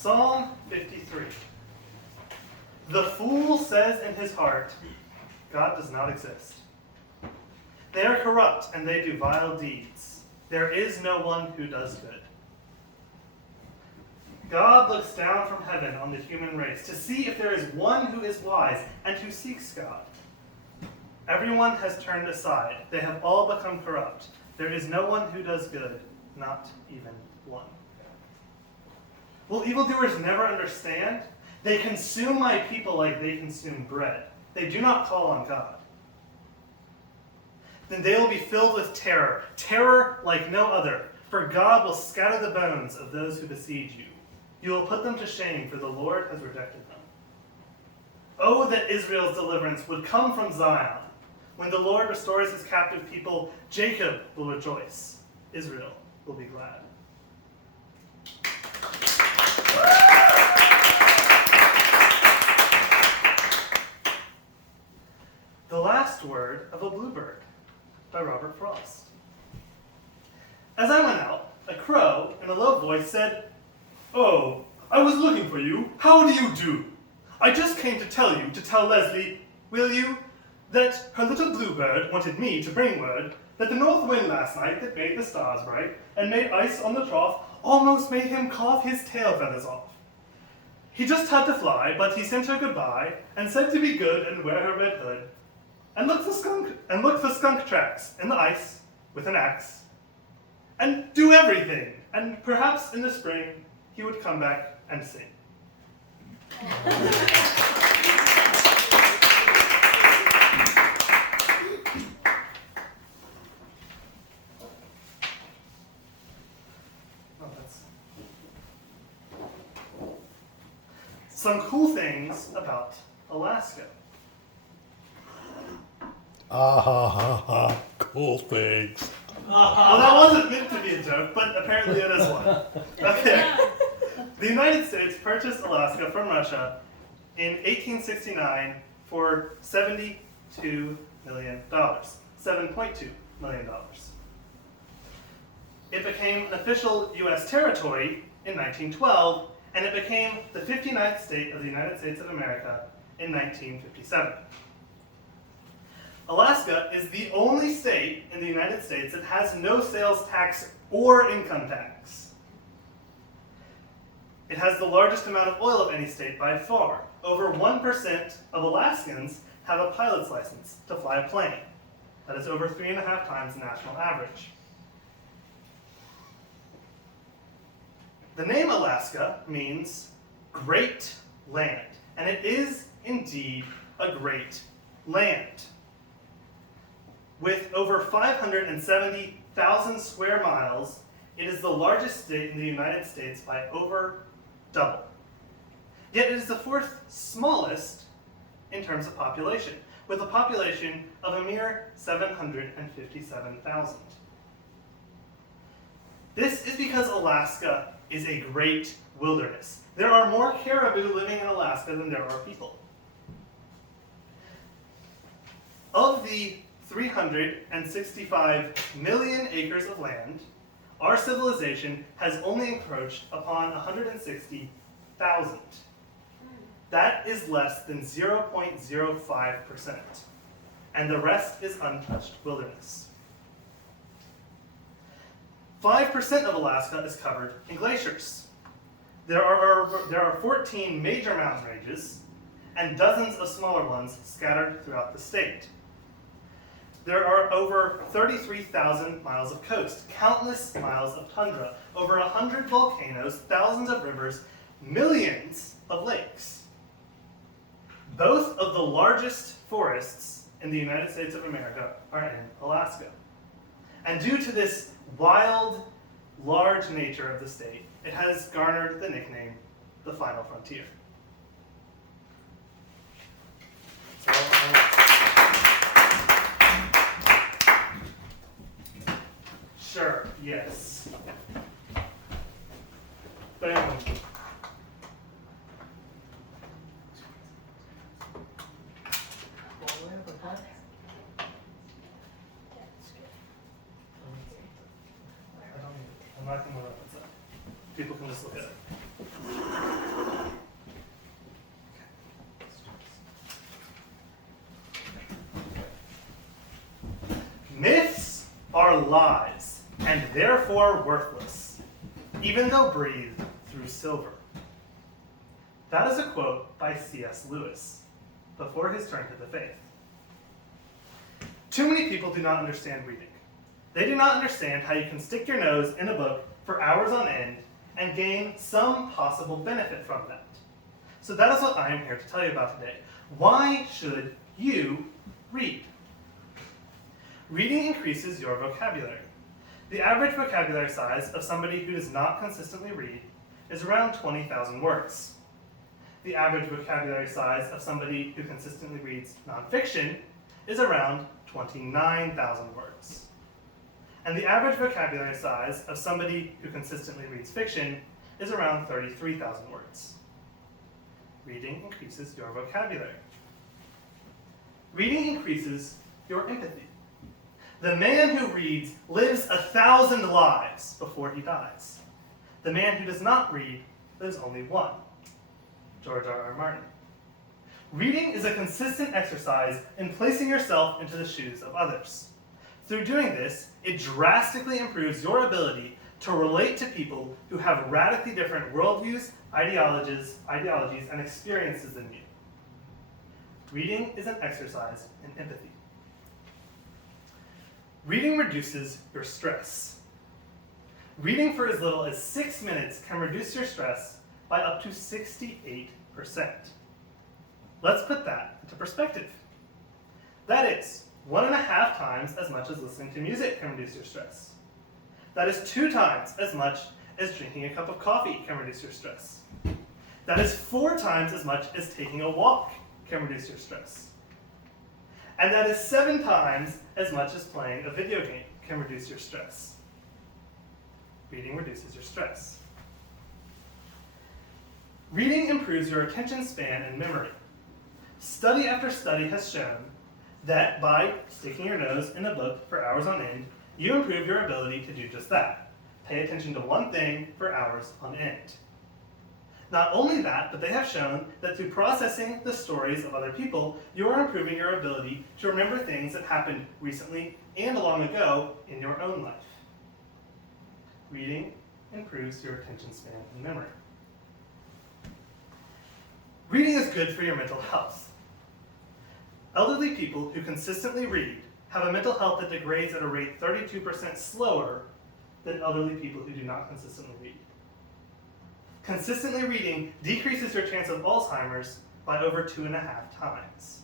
Psalm 53. The fool says in his heart, God does not exist. They are corrupt and they do vile deeds. There is no one who does good. God looks down from heaven on the human race to see if there is one who is wise and who seeks God. Everyone has turned aside. They have all become corrupt. There is no one who does good, not even one. Will evildoers never understand? They consume my people like they consume bread. They do not call on God. Then they will be filled with terror, terror like no other, for God will scatter the bones of those who besiege you. You will put them to shame, for the Lord has rejected them. Oh, that Israel's deliverance would come from Zion. When the Lord restores his captive people, Jacob will rejoice. Israel will be glad. The Last Word of a Bluebird by Robert Frost. As I went out, a crow in a low voice said, "Oh, I was looking for you. How do you do? I just came to tell Leslie, will you, that her little bluebird wanted me to bring word that the north wind last night that made the stars bright and made ice on the trough almost made him cough his tail feathers off. He just had to fly, but he sent her goodbye and said to be good and wear her red hood and look for skunk tracks in the ice with an axe and do everything, and perhaps in the spring he would come back and sing." Some cool things about Alaska. Cool things. Well, that wasn't meant to be a joke, but apparently it is one. Okay. The United States purchased Alaska from Russia in 1869 for $72 million. $7.2 million. It became an official U.S. territory in 1912, and it became the 59th state of the United States of America in 1957. Alaska is the only state in the United States that has no sales tax or income tax. It has the largest amount of oil of any state by far. Over 1% of Alaskans have a pilot's license to fly a plane. That is over 3.5 times the national average. The name Alaska means great land, and it is indeed a great land. With over 570,000 square miles, it is the largest state in the United States by over double. Yet it is the fourth smallest in terms of population, with a population of a mere 757,000. This is because Alaska is a great wilderness. There are more caribou living in Alaska than there are people. Of the 365 million acres of land, our civilization has only encroached upon 160,000. That is less than 0.05%, and the rest is untouched wilderness. 5% of Alaska is covered in glaciers. There are 14 major mountain ranges and dozens of smaller ones scattered throughout the state. There are over 33,000 miles of coast, countless miles of tundra, over 100 volcanoes, thousands of rivers, millions of lakes. Both of the largest forests in the United States of America are in Alaska. And due to this wild, large nature of the state, it has garnered the nickname, the Final Frontier. Sure, yes. Boom. I'm not going to let that. People can just look at it. Myths are lies, and therefore worthless, even though breathed through silver. That is a quote by C.S. Lewis, before his turn to the faith. Too many people do not understand reading. They do not understand how you can stick your nose in a book for hours on end and gain some possible benefit from that. So that is what I am here to tell you about today. Why should you read? Reading increases your vocabulary. The average vocabulary size of somebody who does not consistently read is around 20,000 words. The average vocabulary size of somebody who consistently reads nonfiction is around 29,000 words. And the average vocabulary size of somebody who consistently reads fiction is around 33,000 words. Reading increases your vocabulary. Reading increases your empathy. The man who reads lives 1,000 lives before he dies. The man who does not read lives only one. George R.R. Martin. Reading is a consistent exercise in placing yourself into the shoes of others. Through doing this, it drastically improves your ability to relate to people who have radically different worldviews, ideologies, and experiences than you. Reading is an exercise in empathy. Reading reduces your stress. Reading for as little as 6 minutes can reduce your stress by up to 68%. Let's put that into perspective. That is 1.5 times as much as listening to music can reduce your stress. That is 2 times as much as drinking a cup of coffee can reduce your stress. That is 4 times as much as taking a walk can reduce your stress. And that is 7 times as much as playing a video game can reduce your stress. Reading reduces your stress. Reading improves your attention span and memory. Study after study has shown that by sticking your nose in a book for hours on end, you improve your ability to do just that. Pay attention to one thing for hours on end. Not only that, but they have shown that through processing the stories of other people, you are improving your ability to remember things that happened recently and long ago in your own life. Reading improves your attention span and memory. Reading is good for your mental health. Elderly people who consistently read have a mental health that degrades at a rate 32% slower than elderly people who do not consistently read. Consistently reading decreases your chance of Alzheimer's by over 2.5 times.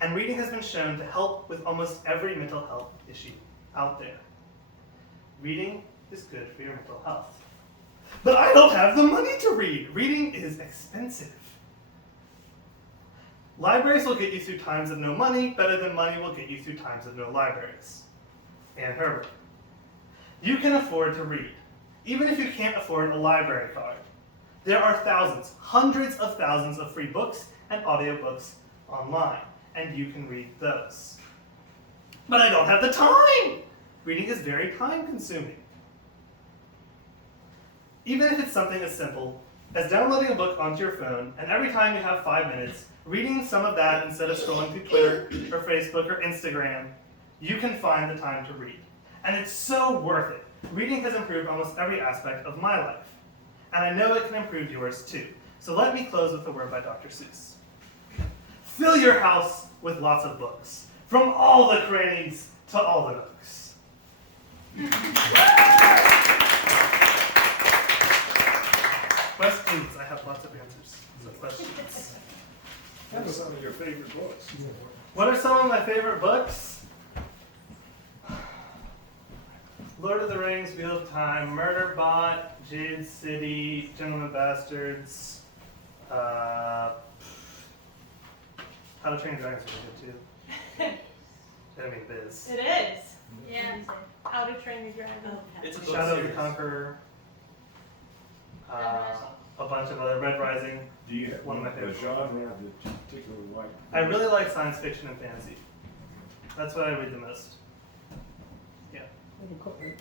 And reading has been shown to help with almost every mental health issue out there. Reading is good for your mental health. But I don't have the money to read. Reading is expensive. Libraries will get you through times of no money better than money will get you through times of no libraries. Ann Herbert. You can afford to read, even if you can't afford a library card. There are thousands, hundreds of thousands of free books and audiobooks online, and you can read those. But I don't have the time! Reading is very time-consuming. Even if it's something as simple as downloading a book onto your phone, and every time you have 5 minutes, reading some of that instead of scrolling through Twitter or Facebook or Instagram, you can find the time to read. And it's so worth it. Reading has improved almost every aspect of my life. And I know it can improve yours too. So let me close with a word by Dr. Seuss. Fill your house with lots of books, from all the crannies to all the nooks. Questions? I have lots of answers. So questions. What are some of your favorite books? What are some of my favorite books? Lord of the Rings, Wheel of Time, Murderbot, Jade City, Gentlemen Bastards, How to Train Your Dragon is really good too. I mean, Biz. It is. Yeah. How to Train Your Dragon. It's a book Shadow of the series. Conqueror. Red Rising. A bunch of other, Red Rising. Do you have One of my a favorite. genre that you particularly like? I really like science fiction and fantasy. That's what I read the most. Yeah.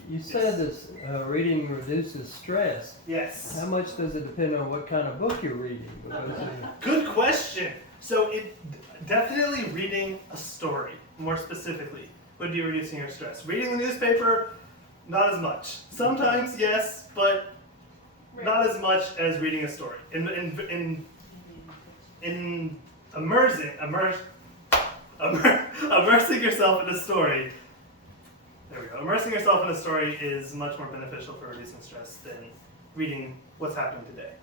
You said this reading reduces stress. Yes. How much does it depend on what kind of book you're reading? Because Good question. So it definitely reading a story, more specifically, would be reducing your stress. Reading the newspaper, not as much. Sometimes yes, but not as much as reading a story. In immersing yourself in a story. There we go. Immersing yourself in a story is much more beneficial for reducing stress than reading what's happening today.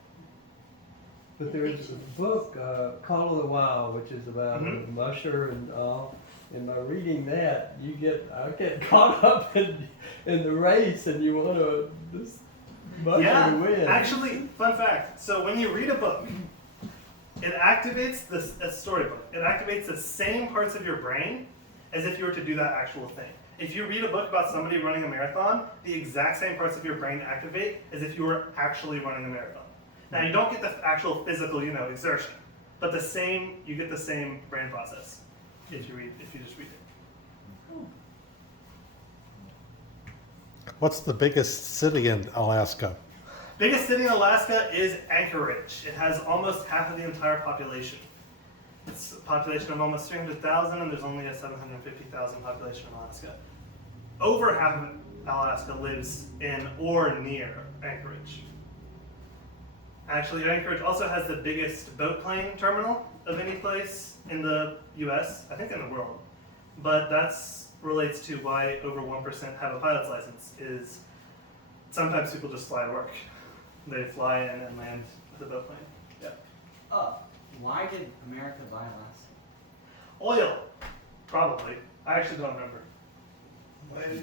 but there is a book, Call of the Wild, which is about a musher and all. And by reading that, I get caught up in the race, and you want to this musher to win. Actually, fun fact. So when you read a book, it activates a storybook. It activates the same parts of your brain as if you were to do that actual thing. If you read a book about somebody running a marathon, the exact same parts of your brain activate as if you were actually running a marathon. Now you don't get the actual physical, exertion, but you get the same brain process if you just read it. What's the biggest city in Alaska? Biggest city in Alaska is Anchorage. It has almost half of the entire population. It's a population of almost 300,000, and there's only a 750,000 population in Alaska. Over half of Alaska lives in or near Anchorage. Actually, Anchorage also has the biggest boat plane terminal of any place in the U.S., I think in the world. But that relates to why over 1% have a pilot's license, is sometimes people just fly to work. They fly in and land with a boat plane. Yeah. Why did America buy Alaska? Oil, probably. I actually don't remember.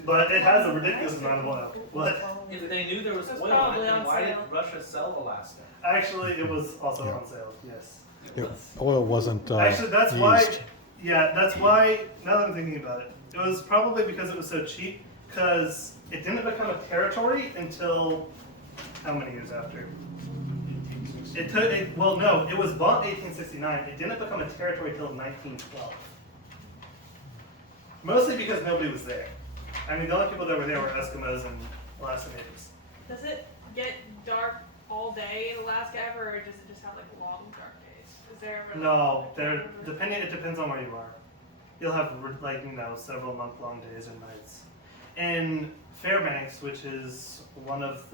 But it has a ridiculous amount of oil. What? If they knew there was It's oil, probably then on why did sale. Russia sell Alaska? Actually, it was also on sale. Yes. Oil wasn't Actually, that's why. used. Yeah, that's why. Now that I'm thinking about it, it was probably because it was so cheap. Because it didn't become a territory until how many years after? It took. Well, no, it was bought in 1869. It didn't become a territory until 1912. Mostly because nobody was there. I mean, the only people that were there were Eskimos and Alaska Natives. Does it get dark all day in Alaska ever, or does it just have like long dark days? Is there ever? No, it depends on where you are. You'll have several month-long days or nights. In Fairbanks, which is one of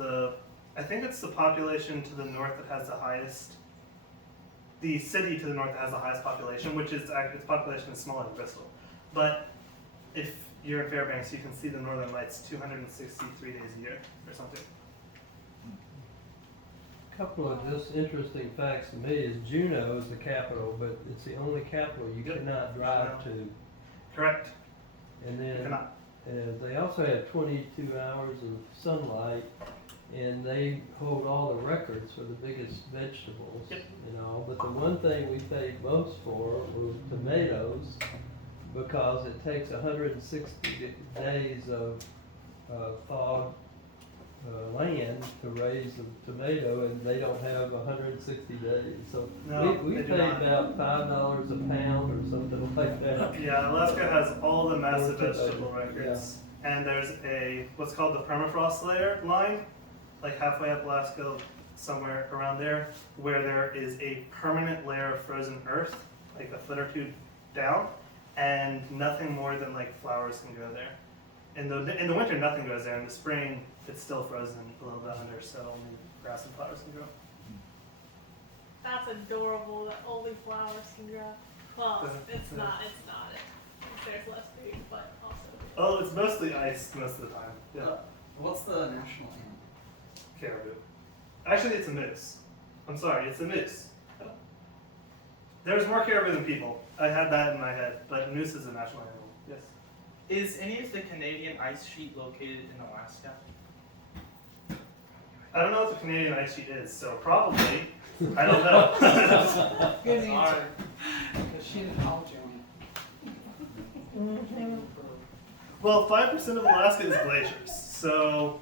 I think it's the population to the north that has the highest. The city to the north that has the highest population, which is its population is smaller than Bristol. But if you're in Fairbanks, you can see the northern lights 263 days a year or something. A couple of just interesting facts to me is Juneau is the capital, but it's the only capital you cannot drive to. Correct. And You then cannot. they also have 22 hours of sunlight, and they hold all the records for the biggest vegetables. Yep. But the one thing we paid most for was tomatoes, because it takes 160 days of thawed land to raise the tomato, and they don't have 160 days. So No, we they do paid not. about $5 a pound or something like that. Yeah, Alaska has all the massive Or vegetable records. And there's what's called the permafrost line, like halfway up Alaska, somewhere around there, where there is a permanent layer of frozen earth, like a foot or two down, and nothing more than flowers can go there. In the winter, nothing goes there. In the spring, it's still frozen a little bit under, so only grass and flowers can grow. That's adorable that only flowers can grow. Well, it's not. There's less food, but also. Oh, it's mostly ice most of the time. Yeah, What's the national animal? caribou. Actually, it's a moose. I'm sorry, it's a moose. There's more caribou than people. I had that in my head, but moose is a national animal. Yes. Is any of the Canadian ice sheet located in Alaska? I don't know what the Canadian ice sheet is, so probably. I don't know. Good Sorry. answer. Because she didn't hold you on. Well, 5% of Alaska is glaciers, so,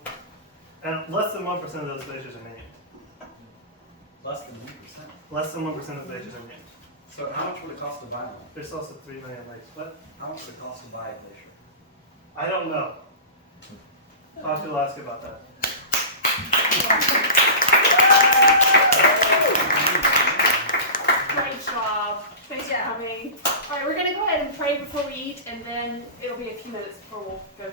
and less than 1% of those glaciers are named. Less than 1%. Less than 1% of glaciers are named. So how much would it cost to buy one? There's also 3 million lakes. What? How much would it cost to buy a glacier? I don't know. Talk to Alaska about that. Great job. Thanks for coming. All right, we're gonna go ahead and pray before we eat, and then it'll be a few minutes before we'll go